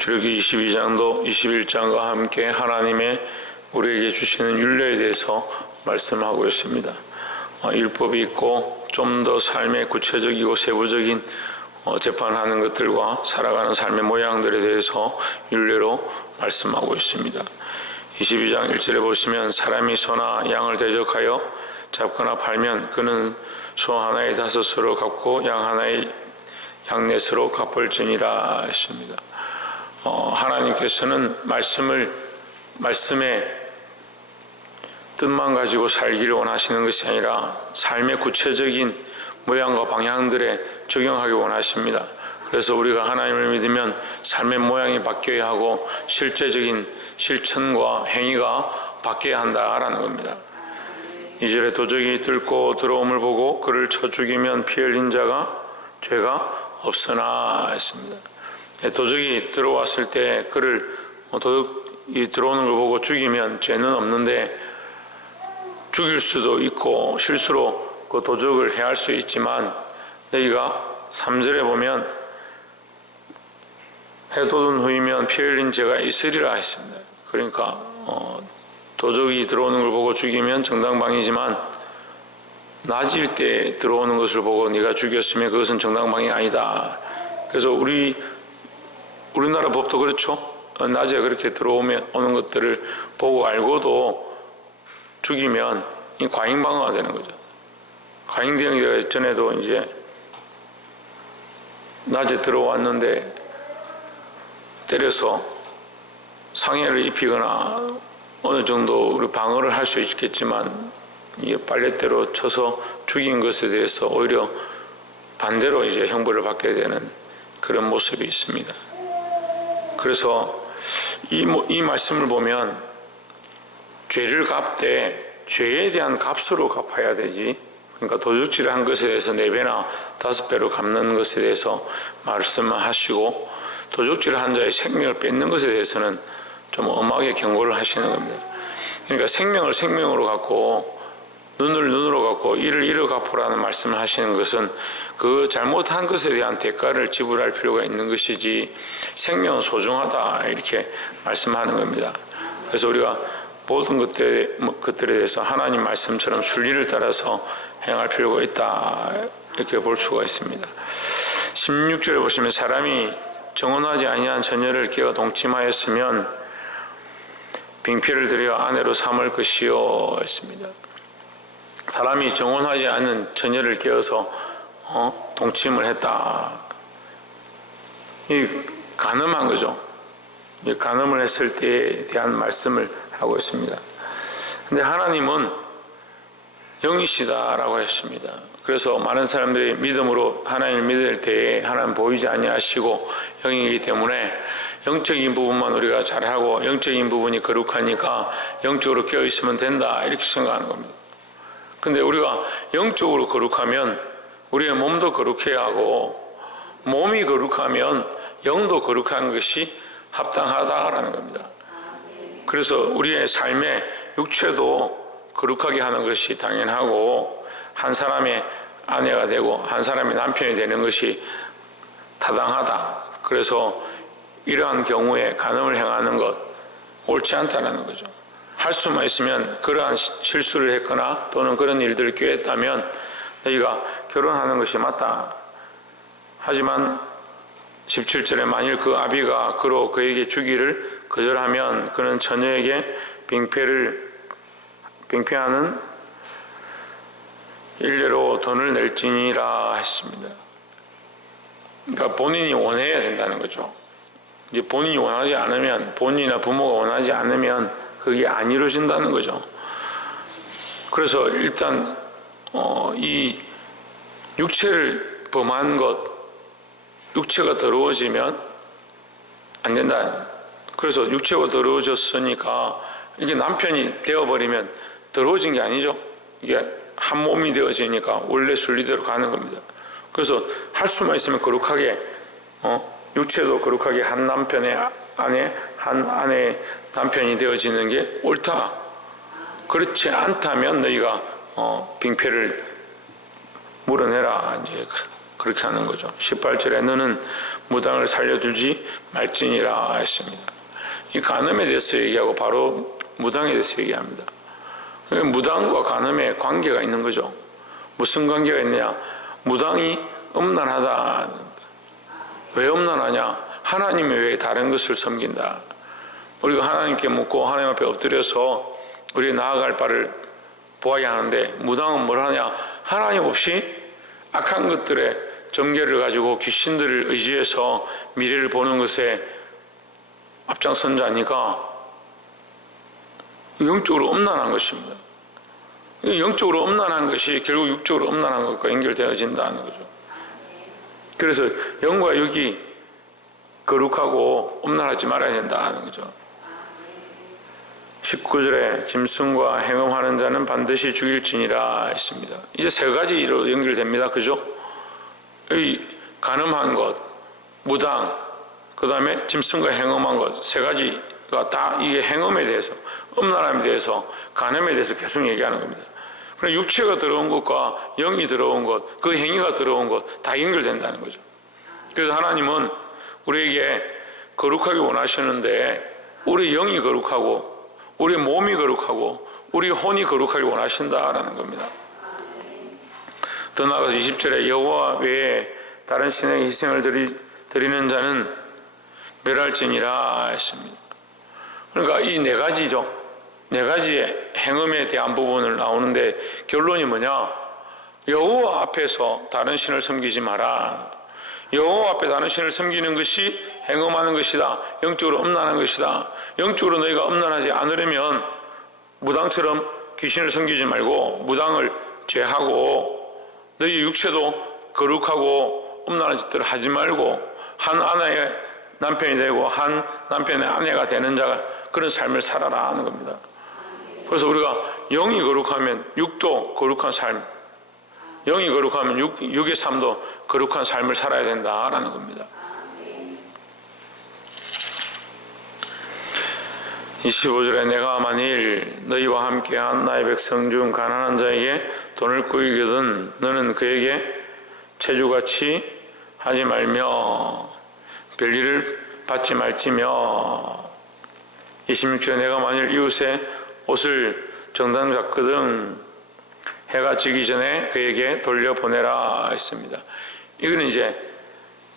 출애굽기 22장도 21장과 함께 하나님의 우리에게 주시는 율례에 대해서 말씀하고 있습니다. 율법이 있고 좀 더 삶의 구체적이고 세부적인 재판하는 것들과 살아가는 삶의 모양들에 대해서 율례로 말씀하고 있습니다. 22장 1절에 보시면 사람이 소나 양을 대적하여 잡거나 팔면 그는 소 하나에 5수로 갚고 양 하나에 양 4수로 갚을지니라 했습니다. 하나님께서는 말씀의 뜻만 가지고 살기를 원하시는 것이 아니라 삶의 구체적인 모양과 방향들에 적용하기 원하십니다. 그래서 우리가 하나님을 믿으면 삶의 모양이 바뀌어야 하고 실제적인 실천과 행위가 바뀌어야 한다라는 겁니다. 2절에 도적이 뚫고 들어옴을 보고 그를 쳐 죽이면 피 흘린 자가 죄가 없으나 했습니다. 도적이 들어왔을 때 그를 도적이 들어오는 걸 보고 죽이면 죄는 없는데 죽일 수도 있고 실수로 그 도적을 해할 수 있지만 너희가 3절에 보면 해 돋은 후이면 피 흘린 죄가 있으리라 했습니다. 그러니까 도적이 들어오는 걸 보고 죽이면 정당방위지만 낮일 때 들어오는 것을 보고 네가 죽였으면 그것은 정당방위 아니다. 그래서 우리나라 법도 그렇죠. 낮에 그렇게 오는 것들을 보고 알고도 죽이면 이 과잉방어가 되는 거죠. 과잉대응이 전에도 이제 낮에 들어왔는데 때려서 상해를 입히거나 어느 정도 우리 방어를 할 수 있겠지만 이게 빨랫대로 쳐서 죽인 것에 대해서 오히려 반대로 이제 형벌을 받게 되는 그런 모습이 있습니다. 그래서 이 말씀을 보면 죄를 갚되 죄에 대한 값으로 갚아야 되지, 그러니까 도둑질을 한 것에 대해서 4배나 5배로 갚는 것에 대해서 말씀을 하시고 도둑질을 한 자의 생명을 뺏는 것에 대해서는 좀 엄하게 경고를 하시는 겁니다. 그러니까 생명을 생명으로 갖고 눈을 눈으로 갖고 이를 이로 갚으라는 말씀을 하시는 것은 그 잘못한 것에 대한 대가를 지불할 필요가 있는 것이지 생명은 소중하다 이렇게 말씀하는 겁니다. 그래서 우리가 모든 것들에 대해서 하나님 말씀처럼 순리를 따라서 행할 필요가 있다 이렇게 볼 수가 있습니다. 16절에 보시면 사람이 정혼하지 아니한 처녀를 깨어 동침하였으면 빙필을 들여 아내로 삼을 것이요 했습니다. 사람이 정혼하지 않은 처녀를 깨어서 동침을 했다. 이 간음한 거죠. 이 간음을 했을 때에 대한 말씀을 하고 있습니다. 근데 하나님은 영이시다라고 했습니다. 그래서 많은 사람들이 믿음으로 하나님을 믿을 때에 하나님 보이지 아니하시고 영이기 때문에 영적인 부분만 우리가 잘하고 영적인 부분이 거룩하니까 영적으로 깨어있으면 된다 이렇게 생각하는 겁니다. 근데 우리가 영적으로 거룩하면 우리의 몸도 거룩해야 하고 몸이 거룩하면 영도 거룩한 것이 합당하다라는 겁니다. 그래서 우리의 삶에 육체도 거룩하게 하는 것이 당연하고 한 사람의 아내가 되고 한 사람의 남편이 되는 것이 타당하다. 그래서 이러한 경우에 간음을 행하는 것 옳지 않다는 거죠. 할 수만 있으면 그러한 실수를 했거나 또는 그런 일들을 꾀했다면 너희가 결혼하는 것이 맞다. 하지만 17절에 만일 그 아비가 그로 그에게 주기를 거절하면 그는 처녀에게 빙패하는 일례로 돈을 낼지니라 했습니다. 그러니까 본인이 원해야 된다는 거죠. 이제 본인이 원하지 않으면, 본인이나 부모가 원하지 않으면 그게 안 이루어진다는 거죠. 그래서 일단 이 육체를 범한 것, 육체가 더러워지면 안 된다. 그래서 육체가 더러워졌으니까 이게 남편이 되어버리면 더러워진 게 아니죠. 이게 한 몸이 되어지니까 원래 순리대로 가는 겁니다. 그래서 할 수만 있으면 거룩하게 육체도 거룩하게 한 남편의 아내, 한 아내의 남편이 되어지는 게 옳다. 그렇지 않다면 너희가 빙패를 물어내라. 이제 그렇게 하는 거죠. 18절에 너는 무당을 살려두지 말지니라 했습니다. 이 간음에 대해서 얘기하고 바로 무당에 대해서 얘기합니다. 무당과 간음에 관계가 있는 거죠. 무슨 관계가 있느냐? 무당이 음란하다. 왜 음란하냐? 하나님이 왜 다른 것을 섬긴다. 우리가 하나님께 묻고 하나님 앞에 엎드려서 우리 나아갈 바를 보아야 하는데, 무당은 뭘 하냐? 하나님 없이 악한 것들의 점괘를 가지고 귀신들을 의지해서 미래를 보는 것에 앞장선 자니까 영적으로 음란한 것입니다. 영적으로 음란한 것이 결국 육적으로 음란한 것과 연결되어진다는 거죠. 그래서 영과 육이 거룩하고 음란하지 말아야 된다는 거죠. 19절에 짐승과 행음하는 자는 반드시 죽일지니라 했습니다. 이제 세 가지로 연결됩니다. 그죠? 이 간음한 것, 무당, 그 다음에 짐승과 행음한 것, 세 가지가 다 이게 행음에 대해서, 음란함에 대해서, 간음에 대해서 계속 얘기하는 겁니다. 그럼 육체가 들어온 것과 영이 들어온 것, 그 행위가 들어온 것 다 연결된다는 거죠. 그래서 하나님은 우리에게 거룩하게 원하시는데 우리 영이 거룩하고 우리 몸이 거룩하고 우리 혼이 거룩하게 원하신다라는 겁니다. 더 나아가서 20절에 여호와 외에 다른 신에게 희생을 드리는 자는 멸할지니라 했습니다. 그러니까 이 네 가지죠. 네 가지의 행음에 대한 부분을 나오는데 결론이 뭐냐? 여호와 앞에서 다른 신을 섬기지 마라. 여호와 앞에 다른 신을 섬기는 것이 행음하는 것이다. 영적으로 음란한 것이다. 영적으로 너희가 음란하지 않으려면 무당처럼 귀신을 섬기지 말고 무당을 제하고 너희 육체도 거룩하고 음란한 짓들을 하지 말고 한 아내의 남편이 되고 한 남편의 아내가 되는 자가 그런 삶을 살아라 하는 겁니다. 그래서 우리가 영이 거룩하면 육도 거룩한 삶, 영이 거룩하면 육의 삶도 거룩한 삶을 살아야 된다라는 겁니다. 25절에 내가 만일 너희와 함께한 나의 백성 중 가난한 자에게 돈을 꾸이거든 너는 그에게 체주같이 하지 말며 별일을 받지 말지며 26절에 내가 만일 이웃의 옷을 정당 잡거든 해가 지기 전에 그에게 돌려보내라 했습니다. 이거는 이제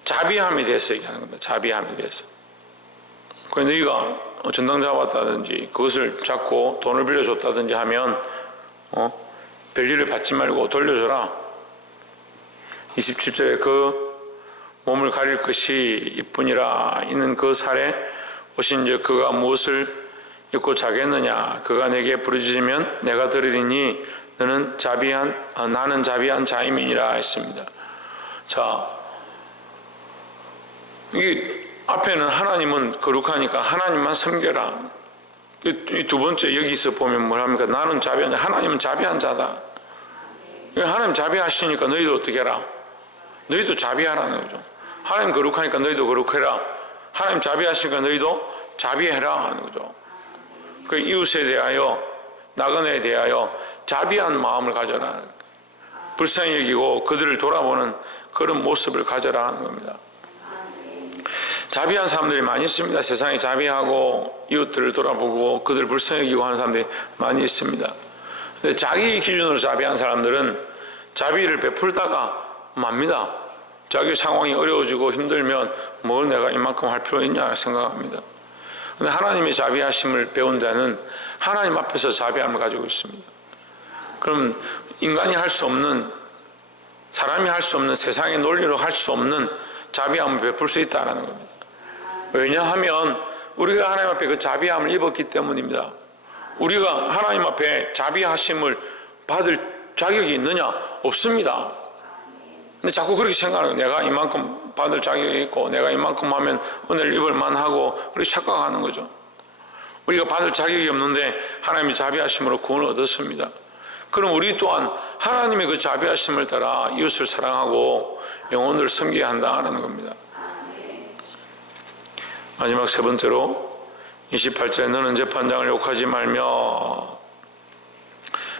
자비함에 대해서 얘기하는 겁니다. 자비함에 대해서. 그래서 너희가 정당 잡았다든지 그것을 잡고 돈을 빌려줬다든지 하면 별일을 받지 말고 돌려줘라. 27절에 그 몸을 가릴 것이 이뿐이라 이는 그 살에 오신즉 그가 무엇을 입고 자겠느냐 그가 내게 부르짖으면 내가 들으리니 나는 자비한 자임이니라 했습니다. 자, 이게 앞에는 하나님은 거룩하니까 하나님만 섬겨라. 이 두 번째 여기서 보면 뭘 합니까? 나는 자비한 자, 하나님은 자비한 자다. 하나님 자비하시니까 너희도 어떻게 해라? 너희도 자비하라는 거죠. 하나님 거룩하니까 너희도 거룩해라. 하나님 자비하시니까 너희도 자비해라 하는 거죠. 그 이웃에 대하여 나그네에 대하여 자비한 마음을 가져라. 불쌍히 여기고 그들을 돌아보는 그런 모습을 가져라 하는 겁니다. 자비한 사람들이 많이 있습니다. 세상에 자비하고 이웃들을 돌아보고 그들을 불쌍히 여기고 하는 사람들이 많이 있습니다. 근데 자기 기준으로 자비한 사람들은 자비를 베풀다가 맙니다. 자기 상황이 어려워지고 힘들면 뭘 내가 이만큼 할 필요 있냐 생각합니다. 근데 하나님의 자비하심을 배운 자는 하나님 앞에서 자비함을 가지고 있습니다. 그럼 인간이 할 수 없는, 사람이 할 수 없는, 세상의 논리로 할 수 없는 자비함을 베풀 수 있다는 겁니다. 왜냐하면 우리가 하나님 앞에 그 자비함을 입었기 때문입니다. 우리가 하나님 앞에 자비하심을 받을 자격이 있느냐? 없습니다. 근데 자꾸 그렇게 생각하는 거예요. 내가 이만큼 받을 자격이 있고 내가 이만큼 하면 은혜를 입을 만하고 그렇게 착각하는 거죠. 우리가 받을 자격이 없는데 하나님의 자비하심으로 구원을 얻었습니다. 그럼 우리 또한 하나님의 그 자비하심을 따라 이웃을 사랑하고 영혼을 섬겨야 한다는 겁니다. 마지막 세 번째로 28절에 너는 재판장을 욕하지 말며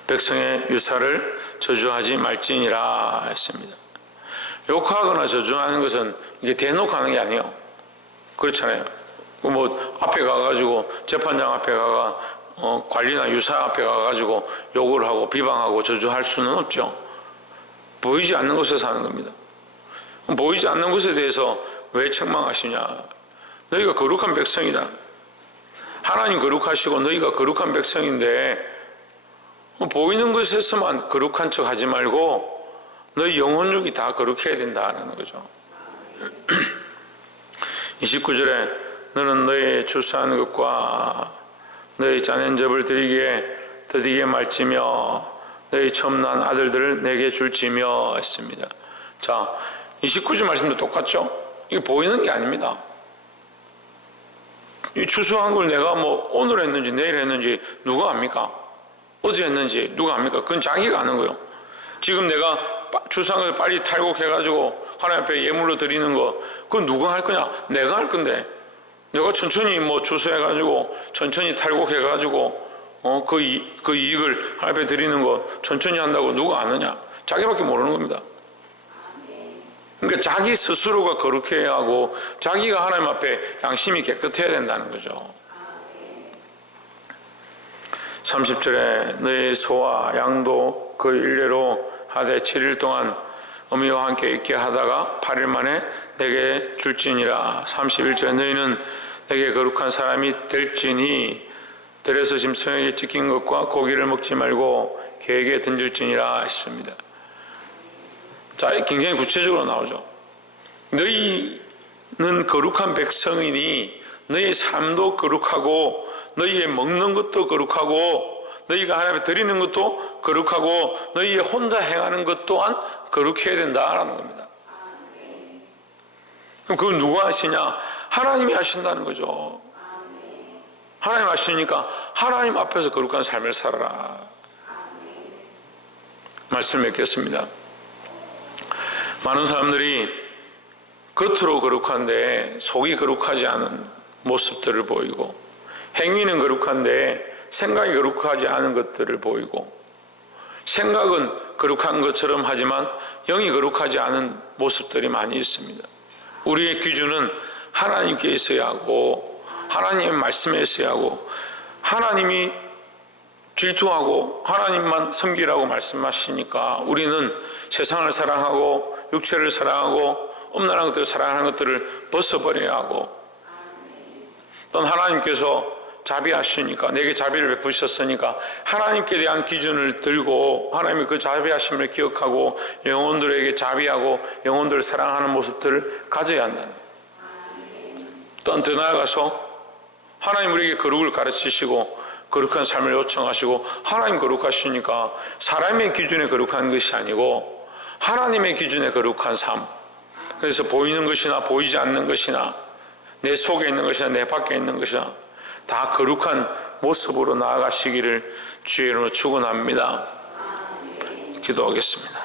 백성의 유사를 저주하지 말지니라 했습니다. 욕하거나 저주하는 것은 이게 대놓고 하는 게 아니에요. 그렇잖아요. 뭐 앞에 가가지고 재판장 앞에 가가 관리나 유사 앞에 가가지고 욕을 하고 비방하고 저주할 수는 없죠. 보이지 않는 곳에서 하는 겁니다. 보이지 않는 것에 대해서 왜 책망하시냐? 너희가 거룩한 백성이다. 하나님 거룩하시고 너희가 거룩한 백성인데 보이는 것에서만 거룩한 척 하지 말고 너희 영혼육이 다 거룩해야 된다는 거죠. 29절에 너는 너희 출산하는 것과 너희 짜낸 접을 드리기에 더디게 말지며 너희 처음 난 아들들을 내게 줄지며 했습니다. 자, 29절 말씀도 똑같죠? 이게 보이는 게 아닙니다. 이 추수한 걸 내가 뭐 오늘 했는지 내일 했는지 누가 압니까? 어제 했는지 누가 압니까? 그건 자기가 아는 거예요. 지금 내가 추수한 걸 빨리 탈곡해가지고 하나님 앞에 예물로 드리는 거 그건 누가 할 거냐? 내가 할 건데 내가 천천히 뭐 추수해가지고 천천히 탈곡해가지고 그 이익을 하나님 앞에 드리는 거 천천히 한다고 누가 아느냐? 자기밖에 모르는 겁니다. 그러니까 자기 스스로가 거룩해야 하고 자기가 하나님 앞에 양심이 깨끗해야 된다는 거죠. 30절에 너희 소와 양도 그 일례로 하되 7일 동안 어미와 함께 있게 하다가 8일 만에 내게 줄지니라. 31절에 너희는 내게 거룩한 사람이 될지니 들에서 짐승에게 찢긴 것과 고기를 먹지 말고 개에게 던질지니라 했습니다. 자, 굉장히 구체적으로 나오죠. 너희는 거룩한 백성이니 너희의 삶도 거룩하고 너희의 먹는 것도 거룩하고 너희가 하나님께 드리는 것도 거룩하고 너희의 혼자 행하는 것 또한 거룩해야 된다라는 겁니다. 그럼 그걸 누가 하시냐? 하나님이 하신다는 거죠. 하나님 하시니까 하나님 앞에서 거룩한 삶을 살아라. 말씀 맺겠습니다. 많은 사람들이 겉으로 거룩한데 속이 거룩하지 않은 모습들을 보이고 행위는 거룩한데 생각이 거룩하지 않은 것들을 보이고 생각은 거룩한 것처럼 하지만 영이 거룩하지 않은 모습들이 많이 있습니다. 우리의 기준은 하나님께 있어야 하고 하나님의 말씀에 있어야 하고 하나님이 질투하고 하나님만 섬기라고 말씀하시니까 우리는 세상을 사랑하고 육체를 사랑하고 엄란한 것들을 사랑하는 것들을 벗어버려야 하고 또 하나님께서 자비하시니까 내게 자비를 베푸셨으니까 하나님께 대한 기준을 들고 하나님의 그 자비하심을 기억하고 영혼들에게 자비하고 영혼들을 사랑하는 모습들을 가져야 한다. 또 더 나아가서 하나님 우리에게 거룩을 가르치시고 거룩한 삶을 요청하시고 하나님 거룩하시니까 사람의 기준에 거룩한 것이 아니고 하나님의 기준에 거룩한 삶. 그래서 보이는 것이나 보이지 않는 것이나 내 속에 있는 것이나 내 밖에 있는 것이나 다 거룩한 모습으로 나아가시기를 주의 이름으로 축원합니다. 기도하겠습니다.